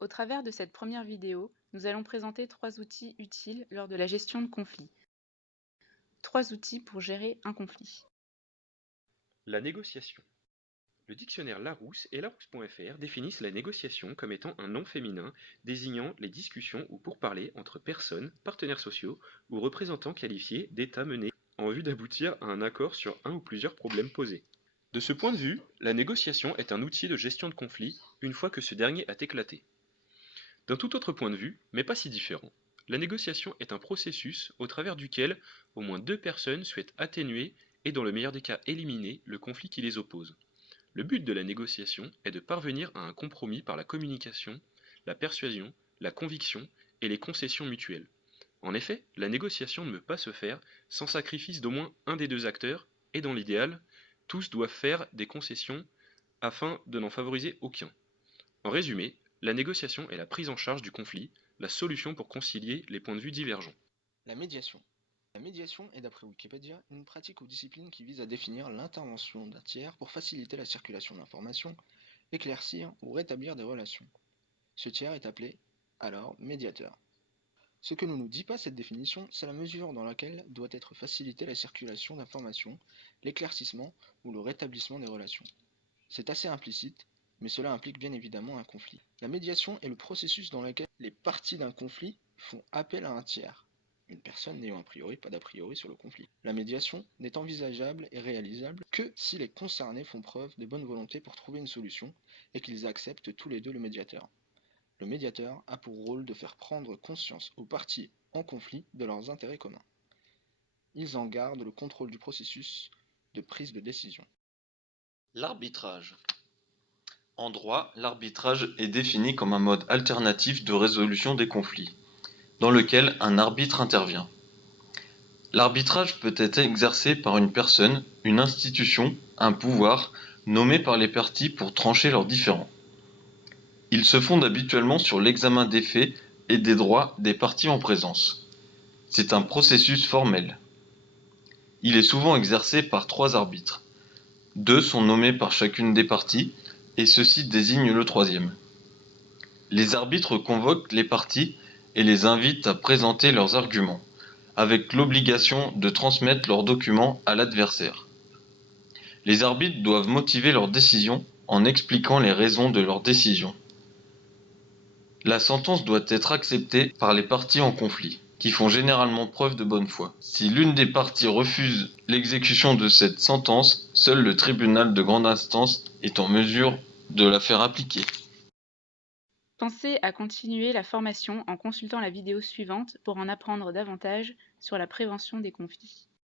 Au travers de cette première vidéo, nous allons présenter 3 outils utiles lors de la gestion de conflits. 3 outils pour gérer un conflit. La négociation. Le dictionnaire Larousse et Larousse.fr définissent la négociation comme étant un nom féminin désignant les discussions ou pourparlers entre personnes, partenaires sociaux ou représentants qualifiés d'états menés en vue d'aboutir à un accord sur un ou plusieurs problèmes posés. De ce point de vue, la négociation est un outil de gestion de conflit une fois que ce dernier a éclaté. D'un tout autre point de vue, mais pas si différent, la négociation est un processus au travers duquel au moins deux personnes souhaitent atténuer et dans le meilleur des cas éliminer le conflit qui les oppose. Le but de la négociation est de parvenir à un compromis par la communication, la persuasion, la conviction et les concessions mutuelles. En effet, la négociation ne peut pas se faire sans sacrifice d'au moins un des deux acteurs, et dans l'idéal, tous doivent faire des concessions afin de n'en favoriser aucun. En résumé, la négociation est la prise en charge du conflit, la solution pour concilier les points de vue divergents. La médiation. La médiation est d'après Wikipédia une pratique ou discipline qui vise à définir l'intervention d'un tiers pour faciliter la circulation d'informations, éclaircir ou rétablir des relations. Ce tiers est appelé alors médiateur. Ce que ne nous dit pas cette définition, c'est la mesure dans laquelle doit être facilitée la circulation d'informations, l'éclaircissement ou le rétablissement des relations. C'est assez implicite, mais cela implique bien évidemment un conflit. La médiation est le processus dans lequel les parties d'un conflit font appel à un tiers, une personne n'ayant a priori pas d'a priori sur le conflit. La médiation n'est envisageable et réalisable que si les concernés font preuve de bonne volonté pour trouver une solution et qu'ils acceptent tous les deux le médiateur. Le médiateur a pour rôle de faire prendre conscience aux parties en conflit de leurs intérêts communs. Ils en gardent le contrôle du processus de prise de décision. L'arbitrage. En droit, l'arbitrage est défini comme un mode alternatif de résolution des conflits, dans lequel un arbitre intervient. L'arbitrage peut être exercé par une personne, une institution, un pouvoir, nommé par les parties pour trancher leurs différends. Il se fonde habituellement sur l'examen des faits et des droits des parties en présence. C'est un processus formel. Il est souvent exercé par 3 arbitres. 2 sont nommés par chacune des parties, et ceux-ci désignent le troisième. Les arbitres convoquent les parties et les invitent à présenter leurs arguments, avec l'obligation de transmettre leurs documents à l'adversaire. Les arbitres doivent motiver leur décision en expliquant les raisons de leur décision. La sentence doit être acceptée par les parties en conflit, qui font généralement preuve de bonne foi. Si l'une des parties refuse l'exécution de cette sentence, seul le tribunal de grande instance est en mesure de la faire appliquer. Pensez à continuer la formation en consultant la vidéo suivante pour en apprendre davantage sur la prévention des conflits.